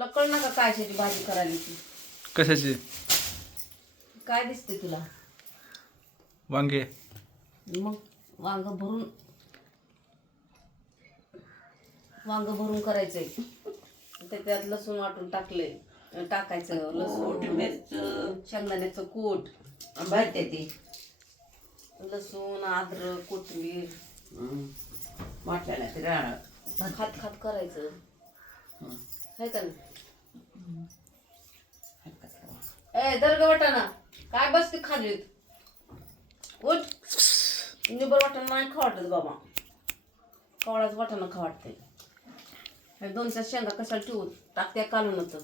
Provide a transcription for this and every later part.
तुला कळ ना का कायशाची भाजी करायला ती कशाची? काय दिसते तुला? वांगे. मग वांग भरून करायचंय. त्याच्यात लसूण वाटून टाकायचं लसूण शेंगदाण्याचं कूट भरते ती लसूण अद्रक कोथिंबीर वाटल्याला ते राहणार खात खात करायचं है का नाही? ए दर ग वाटाणा काय बसते खालीत उठ निबर वाटाणा नाही खावाटत बाबा कवळाच वाटाणा खावाटते. हे 2-4 शेंगा कशाला ठेवून टाकत्या कालूनच.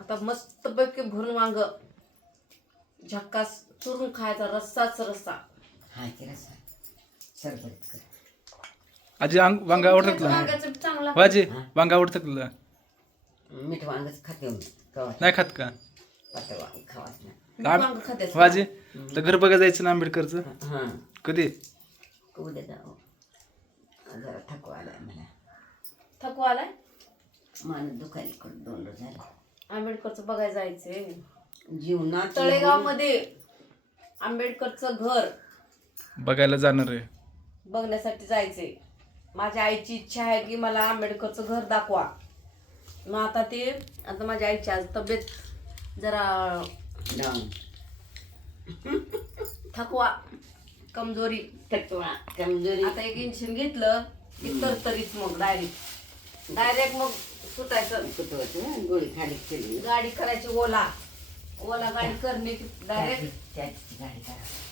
आता मस्त पैकी भरून वांग झक्कास चुरून खायचा रस्साच रस्सा. हा की रसा सरबरीत कर आजी वांगा आवडतात तुला? वांग्याचं चांगला भाजी वांगा आवडतात तुला? मीठ वांगच खाते मी कवाच नाही खात का? पातळ वांग खावाच नाही वांग खाते भाजी तर घर बघा जायचं ना आंबेडकरचं. हां कधी? उद्या जाऊ जरा थकवा आलाय मला थकवा आलाय. मानत दुखायला 2 रोज झाले आंबेडकरचं बघायला जायचंय. जीवनात तळेगाव मध्ये आंबेडकरचं घर बघायला जाणार आहे. बघण्यासाठी जायचंय. माझ्या आईची इच्छा आहे की मला आंबेडकरचं घर दाखवा. मग आता माझ्या आईची आज तब्येत जरा डाऊन थकवा कमजोरी थकवा कमजोरी आता एक इंजेक्शन घेतलं की तरतरीच मग डायरेक्ट मग सुटायचं. कुतवत गोळी खाली केली गाडी करायची ओला गाडी करणे की डायरेक्ट त्याची गाडी करा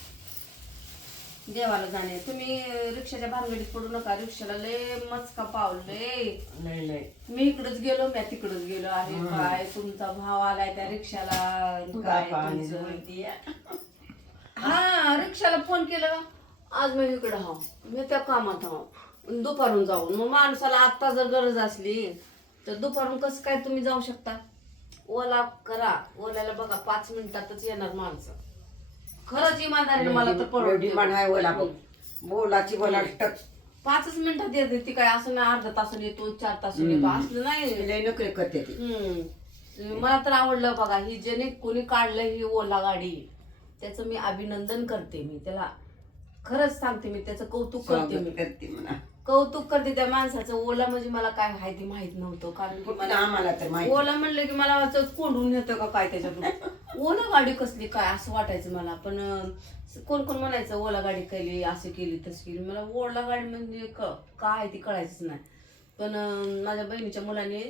देवाला जाणे. तुम्ही रिक्षाच्या भानगडीत पडू नका. रिक्षाला लय मचका पावले. लय लय मी इकडच गेलो मी तिकडच गेलो. अरे काय तुमचा भाव आलाय त्या रिक्षाला काय तुमचं? हा रिक्षाला फोन केलं आज मी इकडं हा मी त्या कामात हा दुपारून जाऊन. मग माणसाला आता जर गरज असली तर दुपारून कसं काय तुम्ही जाऊ शकता? ओला करा. ओल्याला बघा 5 मिनिटातच येणार माणसं. खरंच इमानदारीने मला तर परवडते. बोलाची बोला 5च मिनिटात येते ती काय असं नाही अर्धा तासून येतो 4 तासून येतो असलं नाही. लय नोकरी करते ती मला तर आवडलं बघा. ही ज्याने कोणी काढलं ही ओला गाडी त्याचं मी अभिनंदन करते. मी त्याला खरंच सांगते मी त्याचं कौतुक करते. मी करते म्हणा कौतुक करते त्या माणसाचं. ओला म्हणजे मला काय आहे ते माहित नव्हतं. कारण की मला आम्हाला तर माहिती ओला म्हणलं की मला असं कोंडून येतं का काय त्याच्यातून. ओला गाडी कसली काय असं वाटायचं मला. पण कोण कोण म्हणायचं ओला गाडी केली अशी केली तशी केली. मला ओला गाडी म्हणजे काय ती कळायचंच नाही. पण माझ्या बहिणीच्या मुलाने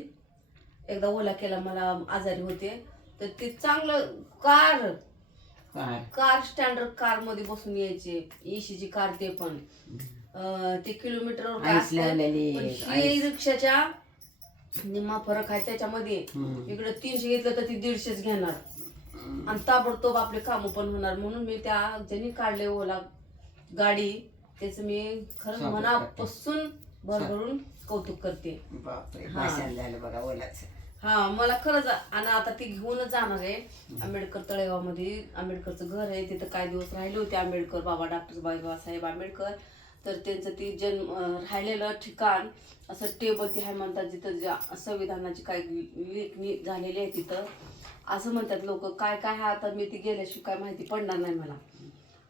एकदा ओला केला. मला आजारी होते तर ते चांगलं कार स्टँडर्ड कार मध्ये बसून यायचे. एसीची कार ते पण ते किलोमीटरवर काय असतं. ही रिक्षाच्या निम्मा फरक आहे त्याच्यामध्ये. इकडे 300 घेतलं तर ती 150 घेणार आणि ताबडतोब आपले काम पण होणार. म्हणून मी त्या ज्यांनी काढले ओला गाडी त्याच मी खरंच मनापासून भरभरून कौतुक करते. बघा ओलाच हा मला खरंच. आणि आता ती घेऊनच जाणार आहे आंबेडकर तळेगाव मध्ये. आंबेडकरचं घर आहे तिथं काही दिवस राहिले होते आंबेडकर बाबा डॉक्टर बाबासाहेब आंबेडकर. तर त्यांचं ती जन्म राहिलेलं ठिकाण असं टेबल ती आहे म्हणतात जिथं संविधानाची काही लेखणी झालेली आहे तिथं असं म्हणतात लोक. काय काय आहे आता मी ती गेल्याशिवाय काय माहिती पडणार नाही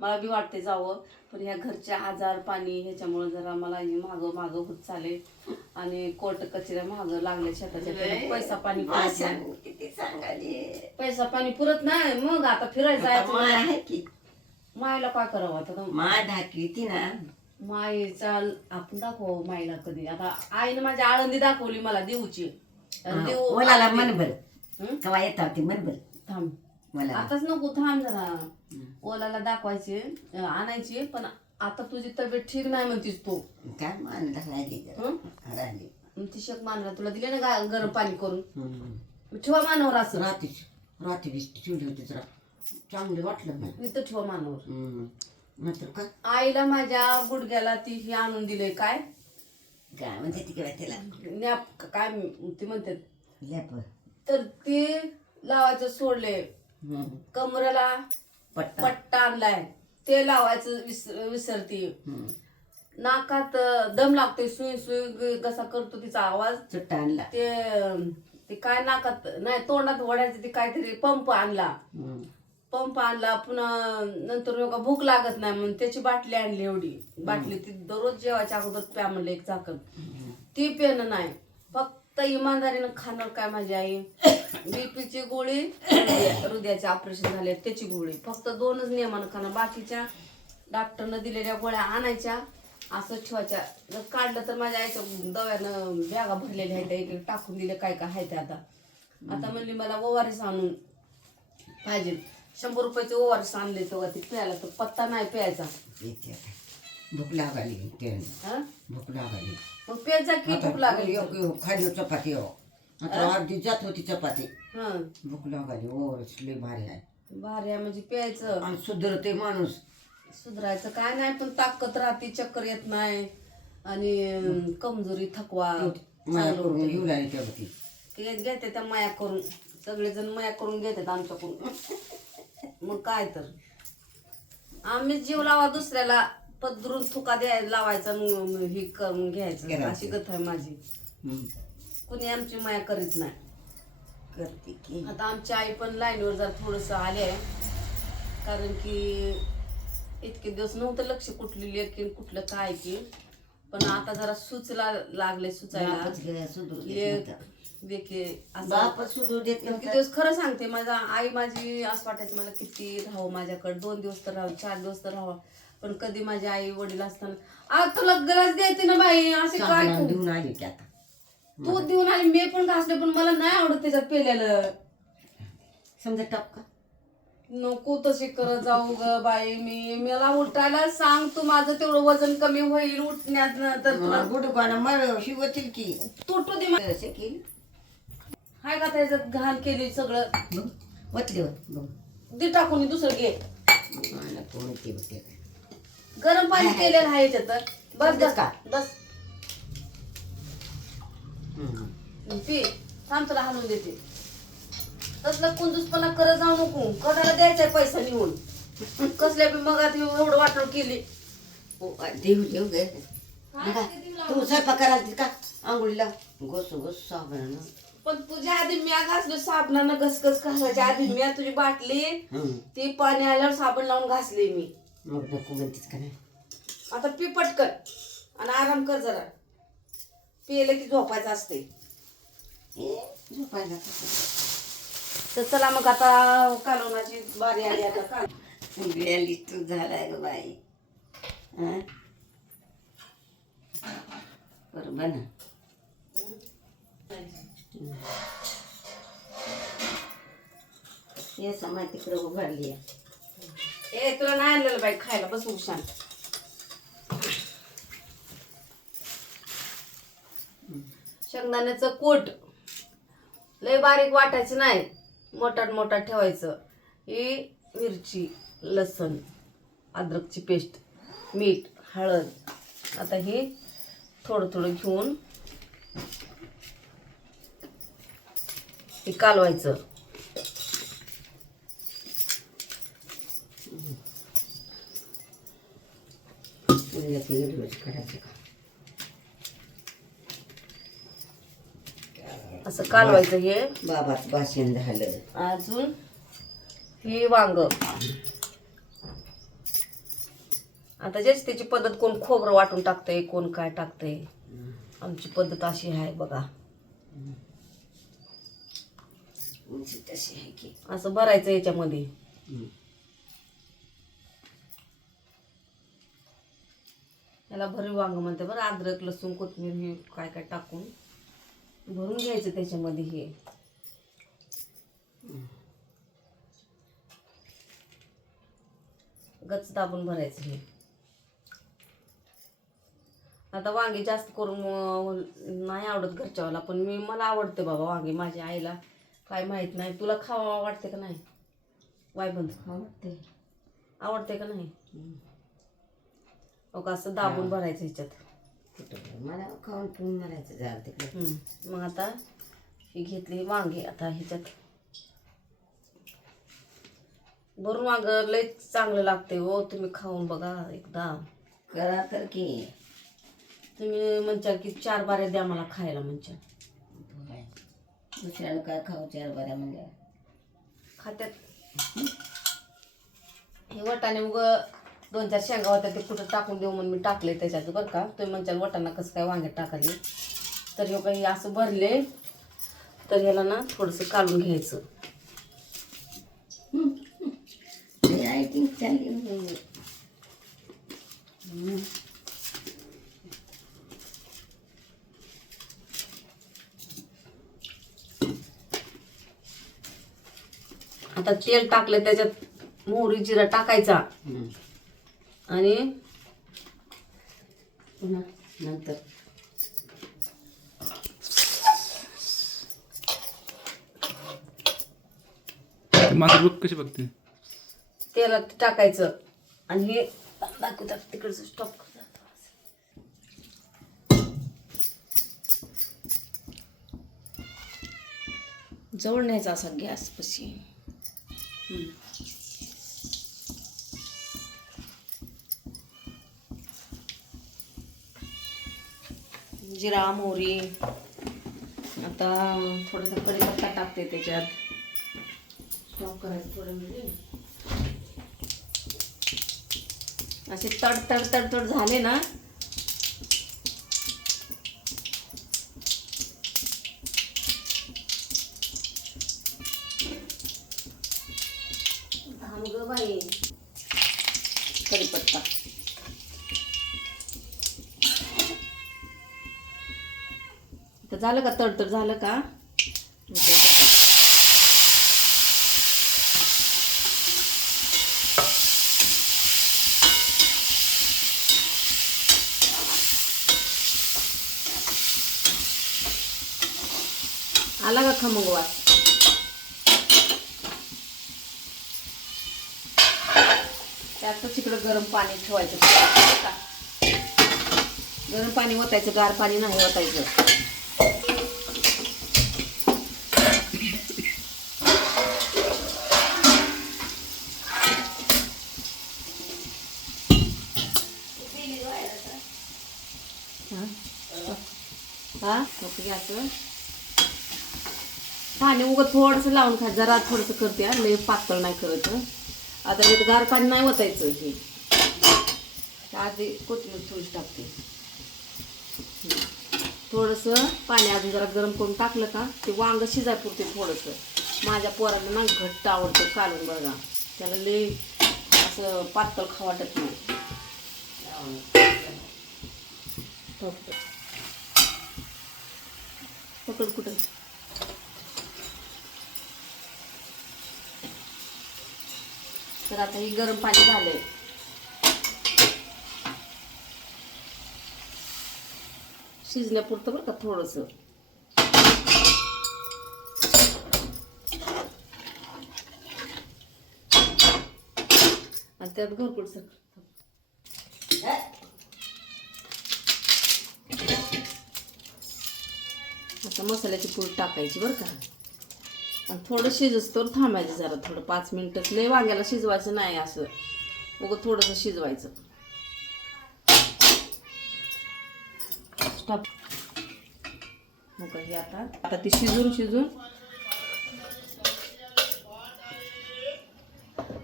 मला बी वाटते जावं. पण ह्या घरच्या आजार पाणी ह्याच्यामुळे जरा मला मागं होत चालेल. आणि कोर्ट कचऱ्या मागं लागल्या शेताच्या पैसा पाणी पैसा पाणी पुरत नाही. मग आता फिरायला जायचं. मायला काय करावं आता? माय धाकी ती ना माईचा आपण दाखव माईला कधी. आता आईने माझ्या आळंदी दाखवली मला देऊची. ओलाला मनभर कवा येतात ती मनभर थांब मला आताच नको थांब जरा. ओलाला दाखवायचे आणायचे. पण आता तुझी तब्येत ठीक नाही म्हणतीस तू. काय मानला राहिली ती शेक मानला तुला दिले ना गरम पाणी करून ठेवा मानावर. असं रात्री ठेवली होती जरा चांगले वाटलं मला. इथं ठेवा मानावर. नंतर का आईला माझ्या गुडघ्याला ती ही आणून दिले काय काय म्हणते ती किंवा त्याला नॅप काय ती म्हणतात लॅप तर ते लावायचं सोडले. कमरेला पट्टा आणलाय ते लावायचं विसरते. नाकात दम लागतोय सुई सुई कसा करतो तिचा आवाज चुट्टा आणला ते ते काय नाकात नाही तोंडात वडायचं ते काहीतरी पंप आणला. पंप आणला पुन्हा नंतर बघा भूक लागत नाही म्हणून त्याची बाटली आणली. एवढी बाटली ती दररोज जेवायच्या अगोदर प्या म्हणलं एक चाकण. ती पेनं नाही. फक्त इमानदारीनं खाणार काय माझी आई बीपीची गोळी हृदयाचे ऑपरेशन झाले त्याची गोळी फक्त 2च नियमानं खाणार. बाकीच्या डॉक्टरनं दिलेल्या गोळ्या आणायच्या असं ठेवायच्या. जर काढलं तर माझ्या आईच्या दव्यानं बॅगा भरलेल्या आहेत एक एक टाकून दिले काय काय आहे ते. आता म्हणली मला ओवारीस आणून पाहिजे. 100 रुपयाचे ओवारीस आणले तेव्हा ती प्यायला तर पत्ता नाही प्यायचा. भूक लागली हा भूक लागली मग प्यायचा की भूक लागली. खाली चपाती आता अर्धी जात होती चपाती. हा भूक लागली ओरच लय भारी आहे. भारी आहे म्हणजे प्यायचं आणि सुधरते माणूस. सुधारायचं काय नाही पण ताकद राहते चक्कर येत नाही आणि कमजोरी थकवा माया करून घेऊन आली त्यावरती ते घेते त्या माया करून. सगळेजण माया करून घेतात आमच्याकडून. मग काय तर आम्ही जीव लावा दुसऱ्याला पदरून थुका द्यायला लावायचा हे करून घ्यायचं अशी गत आहे माझी. कुणी आमची माया करीत नाही करते की. आता आमची आई पण लाईनवर जरा थोडस आले आहे कारण की इतके दिवस नव्हतं लक्ष कुठली लेकीन कुठलं काय की. पण आता जरा सुचला लागले सुचायला देखील इतके दिवस खरं सांगते माझा आई माझी असं वाटायचं मला किती राहावं माझ्याकडे 2 दिवस तर राहावं 4 दिवस तर राहावं. पण कधी माझे आई वडील असताना आज तुला गरज द्यायची ना बाई असे काय देऊन आली की आता तू देऊन आली मी पण घासले पण मला नाही आवडत त्याच्यात पेलेलं. समजा टपका नको तशी करत जाऊ ग बाई. मला उठायला सांग तू माझं तेवढं वजन कमी होईल उठण्यात तर गुडगाना मग शिवतील की तुटू दे केली हाय का त्याच्यात घाण केली सगळं वतली दे टाकून दुसरं घे. गरम पाणी केलेलं आहे याच्यात बस बस का बस पी थांब तुला हलवून देते. तसलं कुंदूसपणा करत जाऊ नको. कदाला द्यायचाय पैसा निवून कसल्या बी मगात एवढं वाटण केली. देऊ देऊ गे तू स्वयंपाक करायला का आंघोळीला घोस घोस साबणानं. पण तुझ्या आधी म्या घासलो साबणानं घसघस घासायच्या आधी म्या तुझी बाटली ती पाणी आल्यावर साबण लावून घासली मी. मग नको म्हणतीस का नाही. आता पी पटकन आणि आराम कर जरा. पियलं की झोपायचं असते. झोपायला तर चला मग आता कालवणाची बारी आली. आता काल तू झालाय ग बाई. बरोबर ना. हे समय तिकडे उभारली आहे. ए तुला नाही आणलेलं बाई खायला बस उशान. शेंगदाण्याचं कूट लय बारीक वाटायचं नाही मोठाट मोठाट ठेवायचं. ही मिरची लसण अद्रकची पेस्ट मीठ हळद. आता हे थोडं थोडं घेऊन हे कालवायचं. असं कालवायचं. हे बाबाच भाषण झालं. अजून हे वांग. आता ज्याची त्याची पद्धत कोण खोबरं वाटून टाकतंय कोण काय टाकतंय. आमची पद्धत अशी आहे बघा. तशी आहे की असं भरायचं याच्यामध्ये. याला भरीव वांग म्हणते बरं. अद्रक लसूण कोथिंबीर हे काय काय टाकून भरून घ्यायचं त्याच्यामध्ये. हे गच्च दाबून भरायचं. हे आता वांगी जास्त करून नाही आवडत घरच्यावाला पण मला आवडते बाबा वांगी. माझ्या आईला काय माहित नाही. तुला खावा वाटते का नाही वायबंद? आवडते का नाही? असं दाबून भरायचं ह्याच्यात. मला खाऊन पिऊन मारायचं झालं तिकडे. मग आता ही घेतली वांगी. आता ह्याच्यात भरून वांग लय चांगलं लागते हो. तुम्ही खाऊन बघा एकदा. करा तर की तुम्ही म्हणशाल की 4 बाऱ्या द्या मला खायला म्हणशाल. दुसऱ्याला काय खाऊ चार बऱ्या म्हणजे खात्यात हे वटाने उग 2-4 शेंगा होत्या ते कुठं टाकून देऊ म्हणून मी टाकले त्याच्यात बरं का. तुम्ही म्हणताल वटाणा कसं काय वांग्यात टाकाले, तर हे काही असं भरले तर ह्याला ना थोडंसं काढून घ्यायचं. आय थिंक चालली. आता तेल टाकलं त्याच्यात मोहरी जिरा टाकायचा आणि पुन्हा नंतर माझं बघ कशी बघते. तेलात टाकायचं आणि हे दाखवतात तिकडचं स्टॉप करतात. जवळ न्यायचा असा गॅस पशी. जिरा मोहरी आता थोडंसं कढीपत्ता टाकते त्याच्यात. स्टॉप करायचं थोडं म्हणजे असे तड तड तड तड झाले ना थांब ग बाई. कढीपत्ता तर झालं का तडतड झालं का. आला का खमंग वास. त्यातच इकडं गरम पाणी ठेवायचं. गरम पाणी ओतायचं, गार पाणी नाही ओतायचं. हा गॅसवर पाणी उगत थोडंसं लावून खा. जरा थोडंसं करते लय पातळ नाही करत. आता इथं गार पाणी नाही ओतायचं. हे आधी कोथिंबीर थोडीशी टाकते. थोडंसं पाणी अजून जरा गरम करून टाकलं का ते वांग शिजाय पुरते. थोडंसं माझ्या पोराला ना घट्ट आवडतं कालून बघा. त्याला लय असं पातळ खावं वाटत नाही. पकड कुठं. तर आता हे गरम पाणी झालंय. शिजण्यापुरतं बरं का थोडंसं. आणि त्यात घरकुट साखर. आता मसाल्याची पूड टाकायची बरं का. आणि थोडं शिजस्तोवर थांबायचं जरा थोडं 5 मिनिटच. लय वांग्याला शिजवायचं नाही असं उगं थोडंसं शिजवायचं. स्टॉप. मग हे आता ती शिजून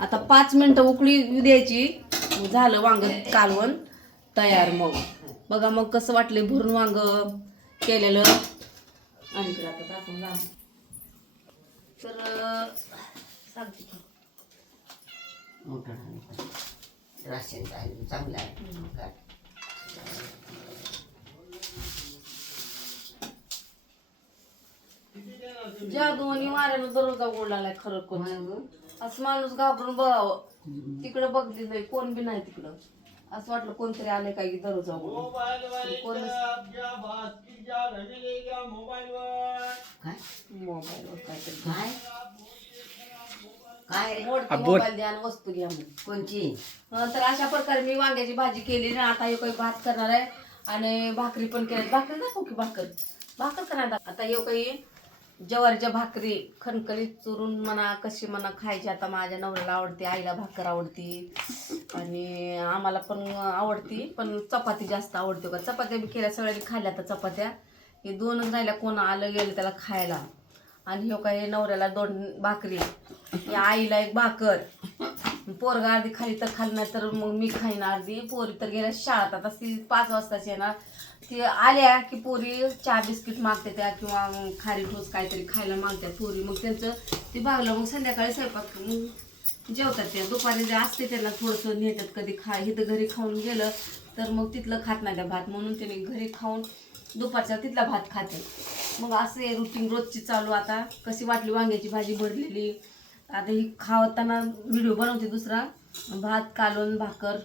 आता 5 मिनिटं उकळी द्यायची. झालं वांग कालवण तयार. मग बघा मग कसं वाटलं भरून वांग केलेलं. आणि इकडे आता टाकून लाव. तर सांगते की मोठा राशन चांगलं आहे. जादू आणि वाऱ्यानं दररोज ओढलाय खरं कोण. असं माणूस घाबरून बघावं. तिकडं बघली नाही कोण बी नाही तिकडं. असं वाटलं कोणतरी आले काय की दररोज कोण मोबाईलवर काहीतरी काय काय मोडती मोबाईल द्या आणि वस्तू घ्या म्हणून. कोणची. तर अशा प्रकारे मी वांग्याची भाजी केली ना. आता हे काही भात करणार आहे आणि भाकरी पण केली. भाकरी दाखव की भाकर करणार. आता हे काही ज्वारीच्या भाकरी खणखणीत चुरून म्हणा कशी म्हणा खायची. आता माझ्या नवऱ्याला आवडते, आईला भाकर आवडती आणि आम्हाला पण आवडती. पण चपाती जास्त आवडते. का चपात्या बी केल्या सगळ्यांनी खाल्ल्या. तर चपात्या हे 2च राहिल्या. कोण आलं गेलं त्याला खायला. आणि ह्यो काय नवऱ्याला 2 भाकरी, या आईला 1 भाकर, पोरगा अर्धी खाली तर खाली, नाही तर मग मी खाईन अर्धी. पोरी तर गेल्या शाळेत, आता ती 5 वाजताची येणार. ती आल्या की पोरी चहा बिस्किट मागते त्या किंवा खारी ठोस काहीतरी खायला मागतात पोरी. मग त्यांचं ते भागलं, मग संध्याकाळी स्वयंपाक मग जेवतात त्या. दुपारी जे असते त्यांना थोडंसं नेतात, कधी इथं घरी खाऊन गेलं तर मग तिथलं खात नाही त्या भात, म्हणून त्याने घरी खाऊन दुपारच्या तिथला भात खाते. मग असे रुटीन रोजची चालू. आता कशी वाटली वांग्याची भाजी भरलेली, आता ही खावताना व्हिडिओ बनवते दुसरा. भात, कालवण, भाकर,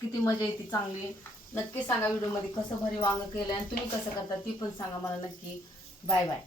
किती मजा येते चांगली. नक्की सांगा व्हिडिओमध्ये कसं भरी वांग केलं आणि तुम्ही कसं करता ती पण सांगा मला नक्की. Bye bye.